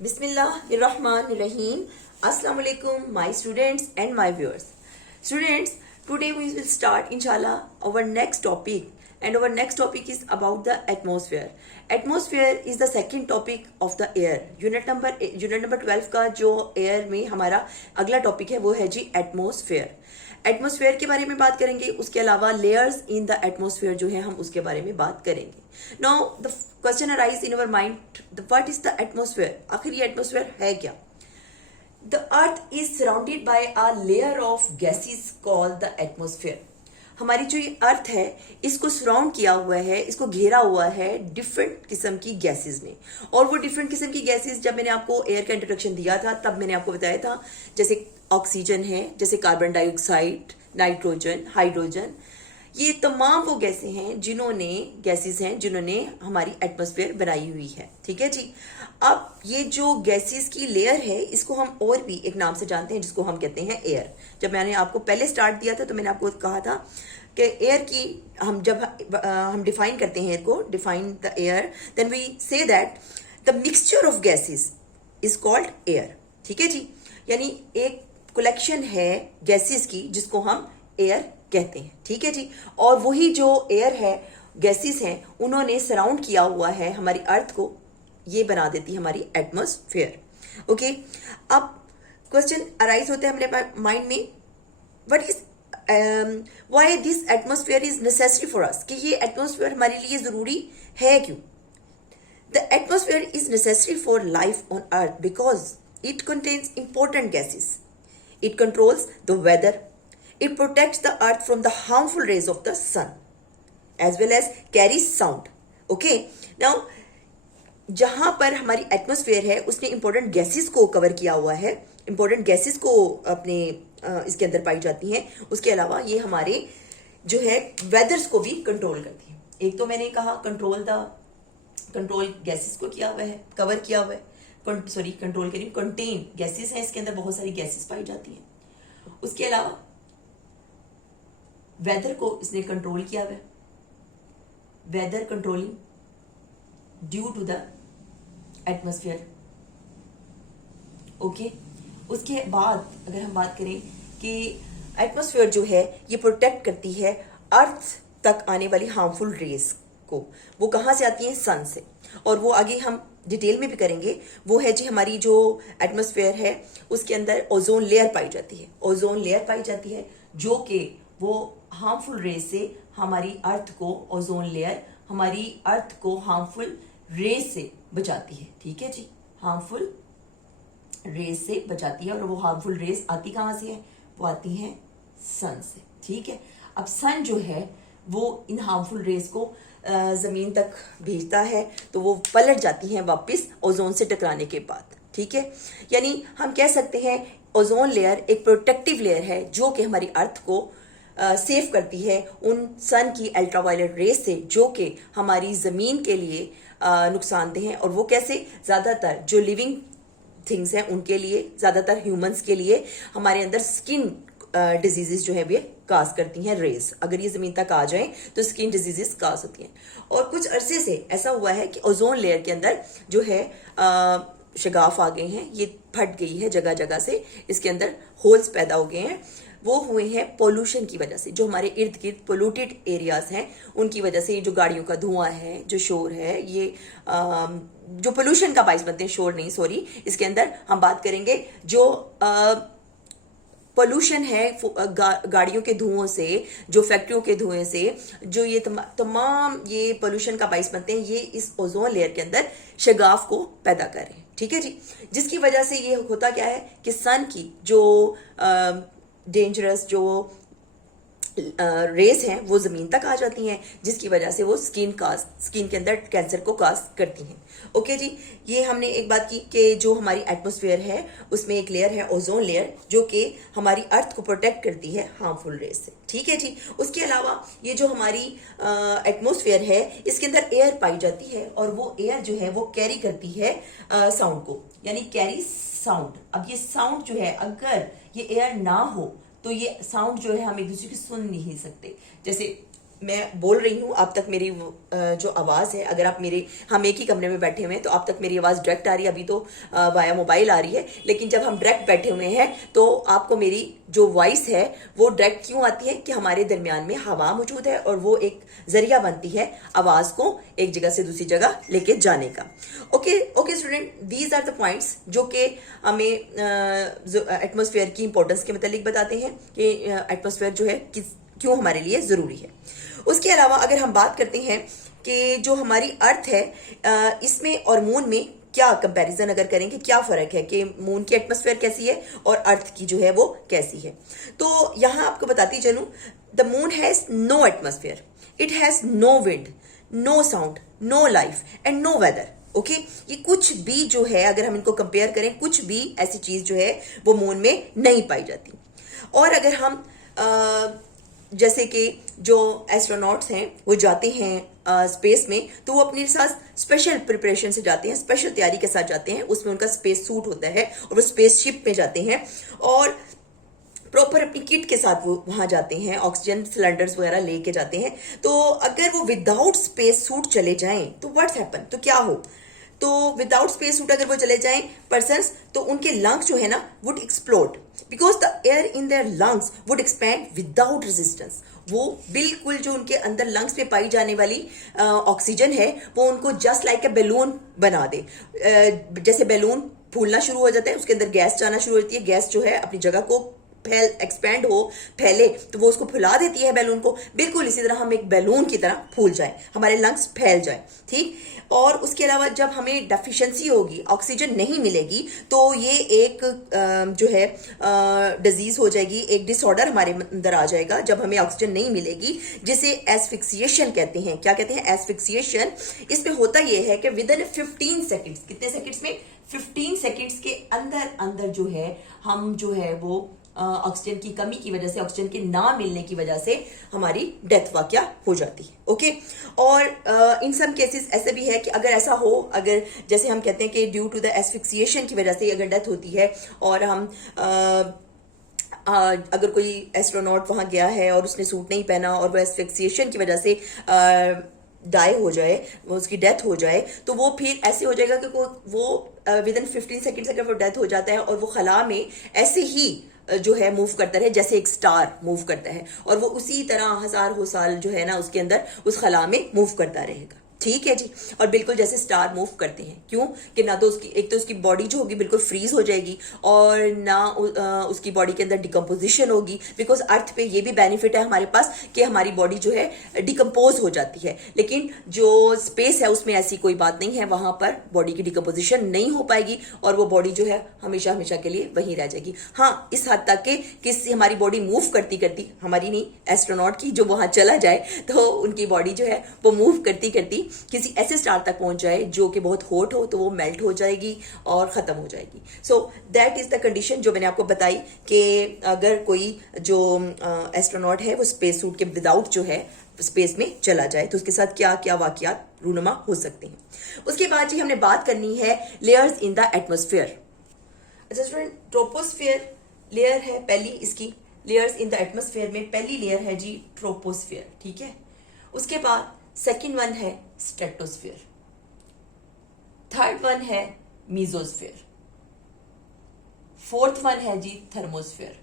Bismillahirrahmanirrahim. Assalamu alaikum, my students and my viewers. Students, today we will start inshallah our next topic, and our next topic is about the atmosphere. Atmosphere is the second topic of the air. Unit number 12 का जो air में हमारा अगला topic है वो है जी atmosphere. Atmosphere के बारे में बात करेंगे, उसके अलावा लेयर्स इन द एटमोसफेयर जो है हम उसके बारे में बात करेंगे. Now the question arise in our mind, what is the atmosphere? आखिर ये एटमोसफेयर है क्या? The earth is surrounded by a layer of gases called the atmosphere. हमारी जो ये अर्थ है इसको सराउंड किया हुआ है, इसको घेरा हुआ है डिफरेंट किस्म की गैसेस ने. और वो डिफरेंट किस्म की गैसेस जब मैंने आपको एयर का इंट्रोडक्शन दिया था तब मैंने आपको बताया था, जैसे ऑक्सीजन है, जैसे कार्बन डाइऑक्साइड, नाइट्रोजन, हाइड्रोजन, ये तमाम वो गैसेस हैं जिन्होंने हमारी एटमॉस्फेयर बनाई हुई है. ठीक है जी. अब ये जो गैसेस की लेयर है इसको हम और भी एक नाम से जानते हैं जिसको हम कहते हैं एयर. जब मैंने आपको पहले स्टार्ट दिया था तो मैंने आपको कहा था कि एयर की हम डिफाइन करते हैं एयर को, define the air, then we say that the mixture of gases is called air. ठीक है जी. यानी एक कलेक्शन है गैसेस की जिसको हम एयर कहते हैं. ठीक है जी. और वही जो एयर है, गैसेस हैं, उन्होंने सराउंड किया हुआ है हमारी अर्थ को, ये बना देती है हमारी एटमॉस्फेयर. ओके. अब क्वेश्चन अराइज होता है हमारे माइंड में, what is why this atmosphere is necessary for us, कि ये एटमॉस्फेयर हमारे लिए जरूरी है क्यों? The atmosphere is necessary for life on earth because it contains important gases. It controls the weather. It protects the earth from the harmful rays of the sun, as well as carries sound. Okay. Now, जहां पर हमारी atmosphere है उसने important gases को cover किया हुआ है, important gases को अपने इसके अंदर पाई जाती हैं. उसके अलावा ये हमारे जो है वेदर्स को भी कंट्रोल करती है. एक तो मैंने कहा कंट्रोल गैसेस को किया हुआ है, कवर किया हुआ है. कंट्रोल करिए, कंटेन गैसेस है, इसके अंदर बहुत सारी गैसेस पाई जाती हैं. उसके अलावा वेदर को इसने कंट्रोल किया हुआ है, weather controlling due to the atmosphere. Okay. उसके बाद अगर हम बात करें कि एटमॉस्फेयर जो है ये प्रोटेक्ट करती है अर्थ तक आने वाली हार्मफुल रेस को. वो कहां से आती हैं? सन से. और वो आगे हम डिटेल में भी करेंगे. वो है जी हमारी जो एटमॉस्फेयर है उसके अंदर ओजोन लेयर पाई जाती है. ओजोन लेयर पाई जाती है जो कि वो हार्मफुल रेस से हमारी अर्थ को, ओजोन लेयर हमारी अर्थ को हार्मफुल रेस से बचाती है. ठीक है जी. हार्मफुल रेस से बचाती है. और वो हार्मफुल रेस आती कहां से है? वो आती है सन से. ठीक है. अब सन जो है वो इन हार्मफुल रेस को जमीन तक भेजता है तो वो पलट जाती हैं वापस ओजोन से टकराने के बाद. ठीक है. यानी हम कह सकते हैं ओजोन लेयर एक प्रोटेक्टिव लेयर है जो कि हमारी अर्थ को सेव करती है उन सन की अल्ट्रावायलेट रेस से जो कि हमारी जमीन के लिए नुकसानदेह हैं. और वो कैसे? ज्यादातर जो लिविंग थिंग्स हैं उनके लिए, ज्यादातर ह्यूमंस के लिए हमारे अंदर स्किन डिजीजेस जो है वे काज करती हैं रेज. अगर ये जमीन तक आ जाएं तो स्किन डिजीजेस काज होती हैं. और कुछ अरसे से ऐसा हुआ है कि ओजोन लेयर के अंदर जो है शगाफ आ गए हैं, ये फट गई है जगह जगह से, इसके अंदर होल्स पैदा हो गए हैं. वो हुए हैं पोल्यूशन की वजह से. जो हमारे इर्द गिर्द पोल्यूटेड एरियाज हैं उनकी वजह से, ये जो गाड़ियों का धुआं है, जो शोर है, ये जो पोल्यूशन का बाइस बनते हैं, शोर नहीं सॉरी, इसके अंदर हम बात करेंगे जो पोल्यूशन है गाड़ियों के धुओं से, जो फैक्ट्रियों के धुएं से, जो ये तमाम ये पोल्यूशन का बाइस बनते हैं, ये इस ओजोन लेयर के अंदर शगाफ को पैदा कर रहे हैं. ठीक है जी. जिसकी वजह से ये होता क्या है कि सन की जो डेंजरस जो रेस हैं वो जमीन तक आ जाती हैं, जिसकी वजह से वो स्किन के अंदर कैंसर को काज करती हैं. ओके जी. ये हमने एक बात की कि जो हमारी एटमॉस्फेयर है उसमें एक लेयर है ओजोन लेयर जो कि हमारी अर्थ को प्रोटेक्ट करती है हार्मफुल रेस से. ठीक है जी. उसके अलावा ये जो हमारी एटमॉस्फेयर है इसके अंदर एयर पाई जाती है और वो एयर जो है वो कैरी करती है साउंड को, यानी कैरी साउंड. अब ये साउंड जो है अगर ये एयर ना हो तो ये साउंड जो है हम एक दूसरे की सुन नहीं सकते. जैसे मैं बोल रही हूँ आप तक मेरी जो आवाज़ है, अगर आप हम एक ही कमरे में बैठे हुए हैं तो आप तक मेरी आवाज़ डायरेक्ट आ रही है। अभी तो वाया मोबाइल आ रही है, लेकिन जब हम डायरेक्ट बैठे हुए हैं तो आपको मेरी जो वॉइस है वो डायरेक्ट क्यों आती है कि हमारे दरमियान में हवा मौजूद है और वो एक जरिया बनती है आवाज़ को एक जगह से दूसरी जगह लेके जाने का। Okay student, these are the points जो कि हमें एटमॉस्फेयर की इंपॉर्टेंस के मतलब बताते हैं कि एटमॉस्फेयर जो है क्यों हमारे लिए ज़रूरी है। उसके अलावा अगर हम बात करते हैं कि जो हमारी अर्थ है इसमें और मून में क्या कंपैरिजन अगर करेंगे, क्या फ़र्क है कि मून की एटमॉस्फेयर कैसी है और अर्थ की जो है वो कैसी है। तो यहाँ आपको बताती चलूँ, the moon has no atmosphere, it has no wind, no sound, no life and no weather. Okay, ये कुछ भी जो है अगर हम इनको कंपेयर करें, कुछ भी ऐसी चीज़ जो है वो मून में नहीं पाई जाती। और अगर हम जैसे कि जो एस्ट्रोनॉट्स हैं वो जाते हैं स्पेस में, तो वो अपने साथ स्पेशल प्रिपरेशन से जाते हैं, स्पेशल तैयारी के साथ जाते हैं। उसमें उनका स्पेस सूट होता है और वो स्पेसशिप में जाते हैं और प्रॉपर अपनी किट के साथ वो वहां जाते हैं, ऑक्सीजन सिलेंडर्स वगैरह लेके जाते हैं। तो अगर वो विदाउट स्पेस सूट चले जाएं तो व्हाट्स हैपन, तो क्या हो, तो विदाउट स्पेस सूट अगर वो चले जाएं पर्सन्स, तो उनके लंग्स जो है ना would explode because the air in their lungs would expand without resistance. वो बिल्कुल जो उनके अंदर लंग्स में पाई जाने वाली ऑक्सीजन है वो उनको जस्ट लाइक ए बैलून बना दे। जैसे बैलून फूलना शुरू हो जाता है, उसके अंदर गैस जाना शुरू हो जाती है, गैस जो है अपनी जगह को एक्सपैंड हो, फैले, तो वो उसको फुला देती है बैलून को। बिल्कुल इसी तरह हम एक बैलून की तरह फूल जाए, हमारे लंग्स फैल जाए, ठीक। और उसके अलावा जब हमें डेफिशिएंसी होगी, ऑक्सीजन नहीं मिलेगी, तो ये एक जो है डिजीज हो जाएगी, एक डिसऑर्डर हमारे अंदर आ जाएगा जब हमें ऑक्सीजन नहीं मिलेगी, जिसे एस्फिक्सिएशन कहते हैं। क्या कहते हैं? एस्फिक्सिएशन। इसमें होता यह है कि विद इन 15 सेकेंड्स, कितने सेकेंड्स में? 15 सेकेंड्स के अंदर अंदर जो है हम जो है वो ऑक्सीजन की कमी की वजह से, ऑक्सीजन के ना मिलने की वजह से हमारी डेथ वाकया हो जाती है। ओके, और इन सम केसेस ऐसे भी है कि अगर ऐसा हो, अगर जैसे हम कहते हैं कि ड्यू टू द एस्फिक्सिएशन की वजह से अगर डेथ होती है और हम अगर कोई एस्ट्रोनॉट वहां गया है और उसने सूट नहीं पहना और वो एस्फिक्सिएशन की वजह से डाई हो जाए, वो उसकी डेथ हो जाए, तो वो फिर ऐसे हो जाएगा कि वो विद इन 15 सेकेंड्स अगर वो डेथ हो जाता है और वो खला में ऐसे ही जो है मूव करता रहे जैसे एक स्टार मूव करता है, और वो उसी तरह हजार हो साल जो है ना उसके अंदर उस खला में मूव करता रहेगा। ठीक है जी। और बिल्कुल जैसे स्टार मूव करते हैं, क्यों कि ना तो उसकी एक तो उसकी बॉडी जो होगी बिल्कुल फ्रीज हो जाएगी और ना उसकी बॉडी के अंदर डिकम्पोजिशन होगी, बिकॉज अर्थ पे ये भी बेनिफिट है हमारे पास कि हमारी बॉडी जो है डिकम्पोज हो जाती है, लेकिन जो स्पेस है उसमें ऐसी कोई बात नहीं है, वहां पर बॉडी की डिकम्पोजिशन नहीं हो पाएगी और वो बॉडी जो है हमेशा हमेशा के लिए वहीं रह जाएगी। हाँ, इस हद तक के किसी हमारी बॉडी मूव करती करती, हमारी नहीं एस्ट्रोनॉट की, जो वहां चला जाए तो उनकी बॉडी जो है वो मूव करती करती किसी ऐसे स्टार तक पहुंच जाए जो कि बहुत हॉट हो, तो वो मेल्ट हो जाएगी और खत्म हो जाएगी। So that is the condition जो मैंने आपको बताई कि अगर कोई जो एस्ट्रोनॉट है वो स्पेस सूट के विदाउट जो है स्पेस में चला जाए तो उसके साथ क्या क्या वाकयात रूनुमा हो सकते हैं। उसके बाद जी हमने बात करनी है लेयर्स इन द एटमॉस्फेयर। अच्छा स्टूडेंट, ट्रोपोस्फेयर लेयर है पहली, इसकी लेयर्स इन द एटमॉस्फेयर में पहली लेयर है जी ट्रोपोस्फेयर, ठीक है। उसके बाद सेकंड वन है स्ट्रेटोस्फेयर, थर्ड वन है मीजोस्फेयर, फोर्थ वन है जी थर्मोस्फेयर,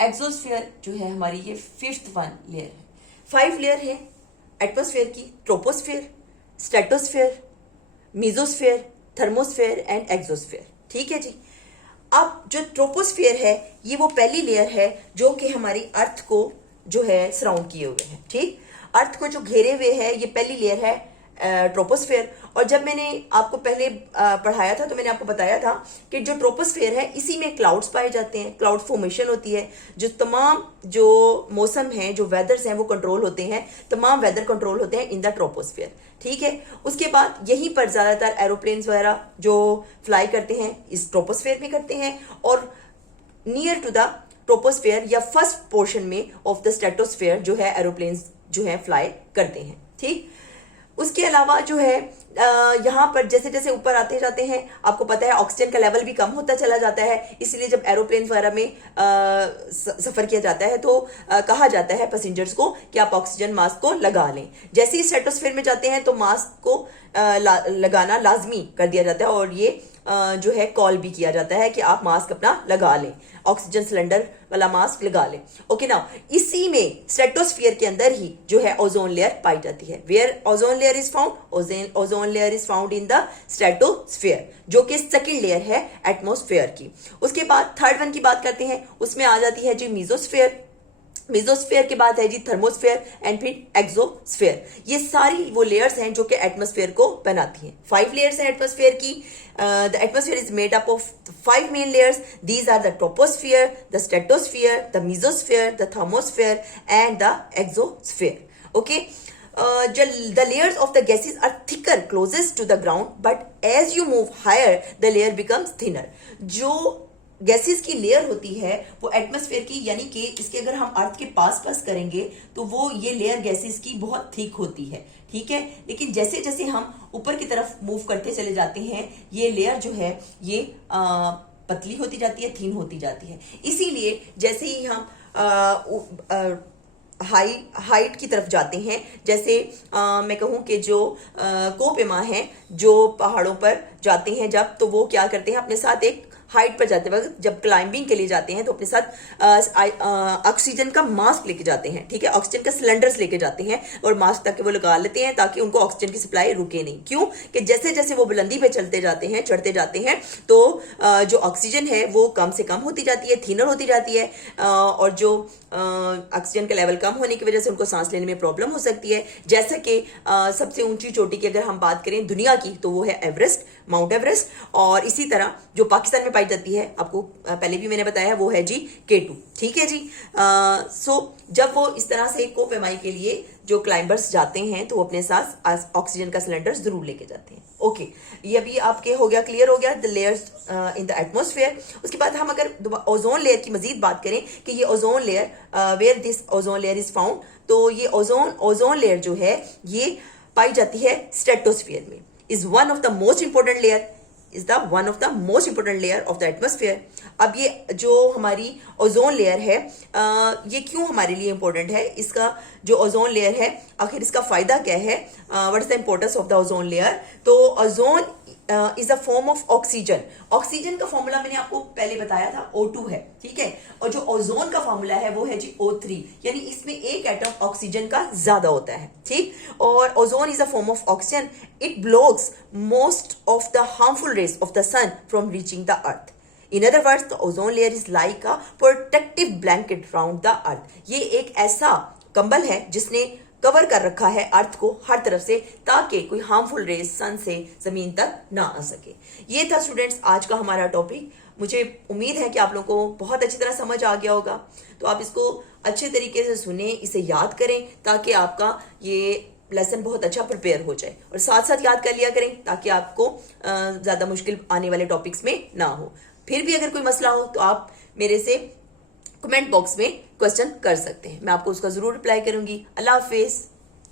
एक्सोस्फेयर जो है हमारी ये फिफ्थ वन लेयर है। 5 लेयर है एटमॉस्फेयर की, troposphere, stratosphere, mesosphere, thermosphere and exosphere, ठीक है जी। अब जो ट्रोपोस्फेयर है ये वो पहली लेयर है जो कि हमारी अर्थ को जो है सराउंड किए हुए है, ठीक। अर्थ को जो घेरे हुए है ये पहली लेयर है ट्रोपोस्फेयर। और जब मैंने आपको पहले पढ़ाया था तो मैंने आपको बताया था कि जो ट्रोपोस्फेयर है इसी में क्लाउड्स पाए जाते हैं, क्लाउड फॉर्मेशन होती है, जो तमाम जो मौसम हैं, जो वेदर्स हैं वो कंट्रोल होते हैं, तमाम वेदर कंट्रोल होते हैं इन द ट्रोपोस्फेयर, ठीक है। उसके बाद यहीं पर ज्यादातर एरोप्लेन्स वगैरह जो फ्लाई करते हैं इस ट्रोपोस्फेयर में करते हैं, और नियर टू द ट्रोपोस्फेयर या फर्स्ट पोर्शन में ऑफ द स्ट्रेटोस्फेयर जो है एरोप्लेन्स जो है फ्लाई करते हैं, ठीक। उसके अलावा जो है यहाँ पर जैसे जैसे ऊपर आते जाते हैं आपको पता है ऑक्सीजन का लेवल भी कम होता चला जाता है, इसलिए जब एरोप्लेन वगैरह में सफर किया जाता है तो कहा जाता है पैसेंजर्स को कि आप ऑक्सीजन मास्क को लगा लें। जैसे ही स्ट्रेटोस्फीयर में जाते हैं तो मास्क को लगाना लाजमी कर दिया जाता है और ये जो है कॉल भी किया जाता है कि आप मास्क अपना लगा लें, ऑक्सीजन सिलेंडर वाला मास्क लगा लें। ओके ना, इसी में स्ट्रेटोस्फीयर के अंदर ही जो है ओजोन लेयर पाई जाती है। Where ozone layer is found, ozone layer is found in the stratosphere, जो कि सेकंड लेयर है एटमॉस्फेयर की। उसके बाद थर्ड वन की बात करते हैं, उसमें आ जाती है जी मीजोस्फीयर। मेसोस्फेयर के बाद है जी थर्मोस्फेयर एंड फिर एक्सोस्फेयर। ये सारी वो लेयर्स हैं जो कि एटमॉस्फेयर को बनाती हैं। 5 लेयर्स हैं एटमॉस्फेयर की। The atmosphere is made up of 5 main layers. These are the troposphere, the stratosphere, the mesosphere, the thermosphere and the exosphere. Okay, the layers of the gases are thicker closest to the ground, but as you move higher the layer becomes thinner. जो gases की layer होती है वो atmosphere की, यानी कि इसके अगर हम अर्थ के पास करेंगे तो वो ये लेयर गैसेस की बहुत थिक होती है, ठीक है। लेकिन जैसे जैसे हम ऊपर की तरफ मूव करते चले जाते हैं ये लेयर जो है ये पतली होती जाती है, थिन होती जाती है। इसीलिए जैसे ही हम हाइट की तरफ जाते हैं, जैसे मैं कहूँ कि जो कोपेमा है जो पहाड़ों पर जाते हैं जब, तो वो क्या करते हैं अपने साथ एक हाइट पर जाते वक्त जब क्लाइंबिंग के लिए जाते हैं तो अपने साथ ऑक्सीजन का मास्क लेके जाते हैं, ठीक है, ऑक्सीजन का सिलेंडर्स लेके जाते हैं और मास्क ताकि वो लगा लेते हैं ताकि उनको ऑक्सीजन की सप्लाई रुके नहीं। क्यों कि जैसे जैसे वो बुलंदी पे चलते जाते हैं, चढ़ते जाते हैं, तो जो ऑक्सीजन है वो कम से कम होती जाती है, थिनर होती जाती है, और जो ऑक्सीजन का लेवल कम होने की वजह से उनको सांस लेने में प्रॉब्लम हो सकती है। जैसा कि सबसे ऊंची चोटी की अगर हम बात करें दुनिया की तो वो है एवरेस्ट, माउंट एवरेस्ट, और इसी तरह जो पाकिस्तान में पाई जाती है, आपको पहले भी मैंने बताया, वो है जी K2, ठीक है जी। सो जब वो इस तरह से कोपेमाई के लिए जो क्लाइंबर्स जाते हैं तो वो अपने साथ ऑक्सीजन का सिलेंडर जरूर लेके जाते हैं। ओके, ये अभी आपके हो गया, क्लियर हो गया the layers in the atmosphere. उसके बाद हम अगर ओजोन लेयर की मजीद बात करें कि ये ozone layer, where this ozone layer is found, तो ये ओजोन लेयर जो है ये पाई जाती है स्ट्रेटोस्फीयर में। Is one of the most important layer, is the one of the most important layer of the atmosphere. अब ये जो हमारी ओजोन लेयर है ये क्यों हमारे लिए इंपॉर्टेंट है, इसका जो ओजोन लेयर है आखिर इसका फायदा क्या है, what is the importance of the ozone layer. तो ozone is a form of oxygen. Oxygen का फॉर्मूला मैंने आपको पहले बताया था O2 है, ठीक है, और जो ओजोन का फॉर्मूला है वो है जी O3, यानी इसमें एक एटम ऑक्सीजन का ज्यादा होता है, ठीक। और ozone is a form of oxygen, it blocks most of the harmful rays of the sun from reaching the earth. In other words, the ozone layer is like a protective blanket round the earth. ये एक ऐसा कंबल है जिसने cover कर रखा है अर्थ को हर तरफ से ताकि कोई हार्मफुल रेज सन से जमीन तक ना आ सके। ये था स्टूडेंट्स आज का हमारा टॉपिक। मुझे उम्मीद है कि आप लोगों को बहुत अच्छी तरह समझ आ गया होगा, तो आप इसको अच्छे तरीके से सुने, इसे याद करें ताकि आपका ये लेसन बहुत अच्छा प्रिपेयर हो जाए, और साथ साथ याद कर लिया करें ताकि आपको ज्यादा मुश्किल आने वाले टॉपिक्स में ना हो। फिर भी अगर कोई मसला हो तो आप मेरे से कमेंट बॉक्स में क्वेश्चन कर सकते हैं, मैं आपको उसका जरूर रिप्लाई करूंगी। अल्लाह हाफिज।